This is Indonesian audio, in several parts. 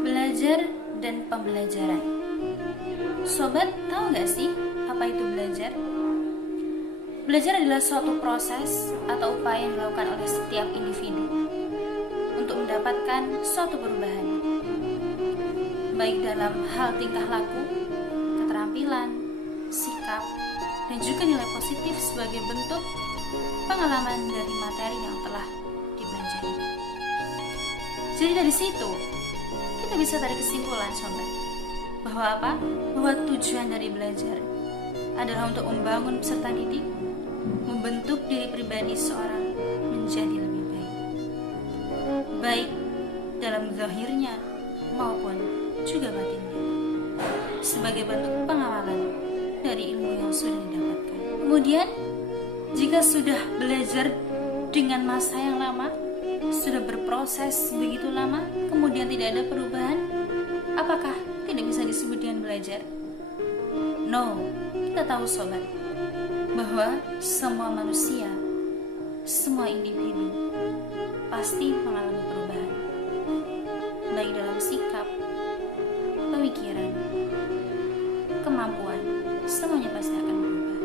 Belajar dan pembelajaran. Sobat, tahu gak sih apa itu belajar? Belajar adalah suatu proses atau upaya yang dilakukan oleh setiap individu untuk mendapatkan suatu perubahan, baik dalam hal tingkah laku, keterampilan, sikap, dan juga nilai positif sebagai bentuk pengalaman dari materi yang telah dipelajari. Jadi dari situ kita bisa tarik kesimpulan, sobat, bahwa apa? Bahwa tujuan dari belajar adalah untuk membangun peserta didik, membentuk diri pribadi seorang menjadi lebih baik dalam zahirnya maupun juga batinnya, sebagai bentuk pengawalan dari ilmu yang sudah didapatkan. Kemudian, jika sudah belajar dengan masa yang lama, sudah berproses begitu lama, kemudian tidak ada perubahan, apakah tidak bisa disebut dengan belajar? No, kita tahu, sobat, bahwa semua manusia, semua individu pasti mengalami perubahan, baik dalam sikap, pemikiran, kemampuan, semuanya pasti akan berubah.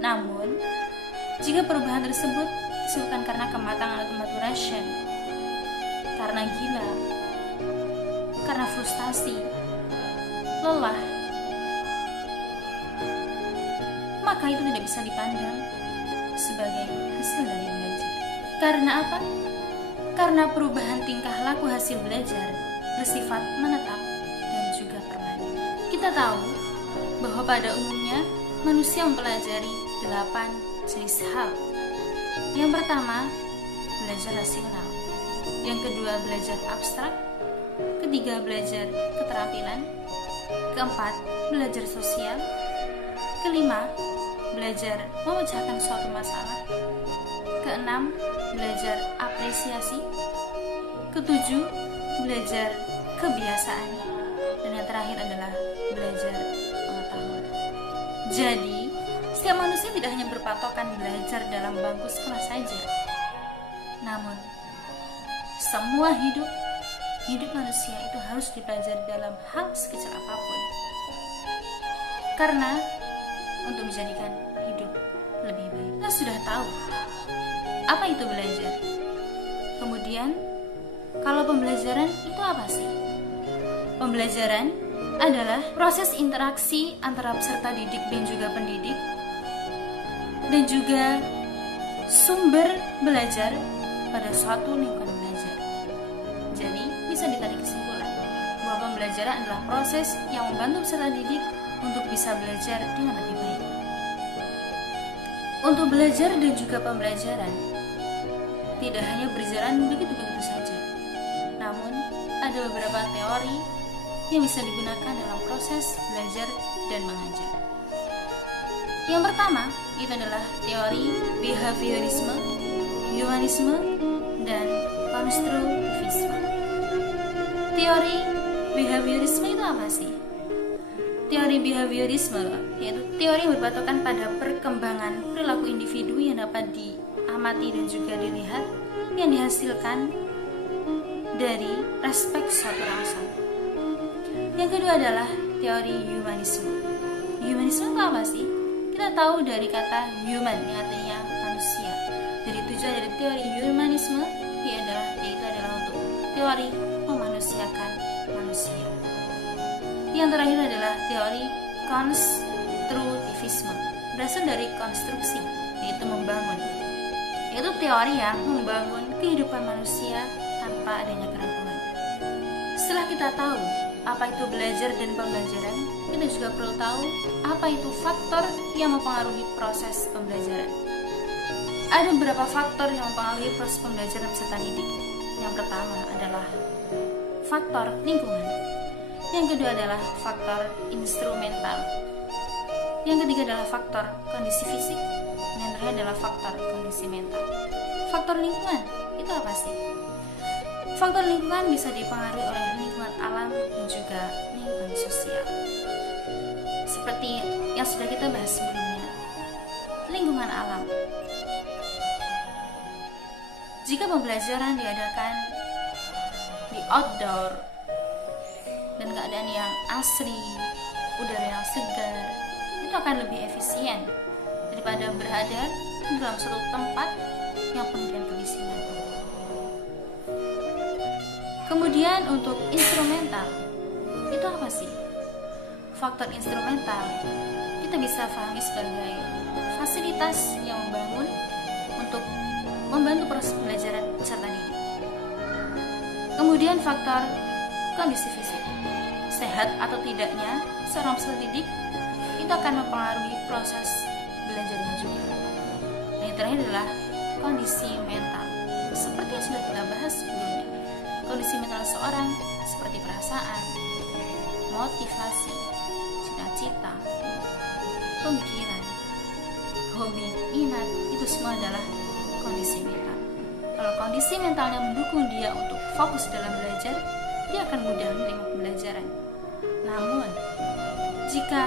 Namun, jika perubahan tersebut disebabkan karena kematangan atau maturation, karena gila, karena frustasi, lelah, maka itu tidak bisa dipandang sebagai hasil dari belajar. Karena apa? Karena perubahan tingkah laku hasil belajar bersifat menetap dan juga permanen. Kita tahu bahwa pada umumnya manusia mempelajari 8 jenis hal. Yang pertama, belajar rasional. Yang kedua, belajar abstrak. Ketiga, belajar keterampilan. Keempat, belajar sosial. Kelima, belajar memecahkan suatu masalah. Keenam, belajar apresiasi. Ketujuh, belajar kebiasaan. Dan yang terakhir adalah belajar pengetahuan. Jadi, setiap manusia tidak hanya berpatokan belajar dalam bangku sekolah saja, namun semua hidup manusia itu harus dipelajari dalam hal sekecil apapun, karena untuk menjadikan hidup lebih baik. Kita sudah tahu apa itu belajar. Kemudian, kalau pembelajaran itu apa sih? Pembelajaran adalah proses interaksi antara peserta didik dan juga pendidik, dan juga sumber belajar pada suatu lingkungan belajar. Jadi, bisa ditarik kesimpulan bahwa pembelajaran adalah proses yang membantu peserta didik untuk bisa belajar dengan lebih baik. Untuk belajar dan juga pembelajaran tidak hanya berjalan begitu-begitu saja, namun ada beberapa teori yang bisa digunakan dalam proses belajar dan mengajar. Yang pertama, itu adalah teori behaviorisme, humanisme, dan konstruktivisme. Teori behaviorisme itu apa sih? Teori behaviorisme yaitu teori yang berpatokan pada perkembangan perilaku individu yang dapat diamati dan juga dilihat, yang dihasilkan dari respek suatu rasa. Yang kedua adalah teori humanisme. Humanisme itu apa sih? Kita tahu dari kata human yang artinya manusia. Jadi tujuan dari teori humanisme yaitu adalah untuk teori memanusiakan manusia. Yang terakhir adalah teori konstruktivisme, berasal dari konstruksi, yaitu membangun. Yaitu teori yang membangun kehidupan manusia tanpa adanya keraguan. Setelah kita tahu apa itu belajar dan pembelajaran, kita juga perlu tahu apa itu faktor yang mempengaruhi proses pembelajaran. Ada beberapa faktor yang mempengaruhi proses pembelajaran peserta didik. Yang pertama adalah faktor lingkungan. Yang kedua adalah faktor instrumental. Yang ketiga adalah faktor kondisi fisik. Dan yang terakhir adalah faktor kondisi mental. Faktor lingkungan itu apa sih? Faktor lingkungan bisa dipengaruhi oleh lingkungan alam dan juga lingkungan sosial. seperti yang sudah kita bahas sebelumnya, lingkungan alam. Jika pembelajaran diadakan di outdoor dan keadaan yang asri, udara yang segar, itu akan lebih efisien daripada berada dalam suatu tempat yang penuh dengan kebisingan. Kemudian untuk instrumental, itu apa sih? Faktor instrumental kita bisa pahami sebagai fasilitas yang membantu proses pembelajaran peserta didik. Kemudian faktor kondisi fisik, sehat atau tidaknya seorang peserta didik itu akan mempengaruhi proses belajarnya juga. Dan yang terakhir adalah kondisi mental, seperti yang sudah kita bahas sebelumnya. Kondisi mental seseorang seperti perasaan, motivasi, cita-cita, pemikiran, hobi, minat, itu semua adalah kondisi mental. Kalau kondisi mentalnya mendukung dia untuk fokus dalam belajar, dia akan mudah menerima pembelajaran. Namun, jika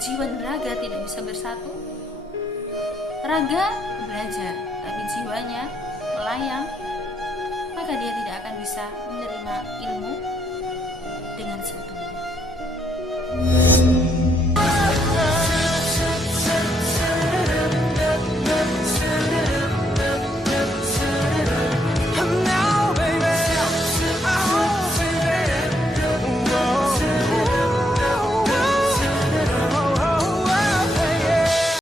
jiwa dan raga tidak bisa bersatu, raga belajar, tapi jiwanya melayang, maka dia tidak akan bisa menerima ilmu dengan seutuhnya.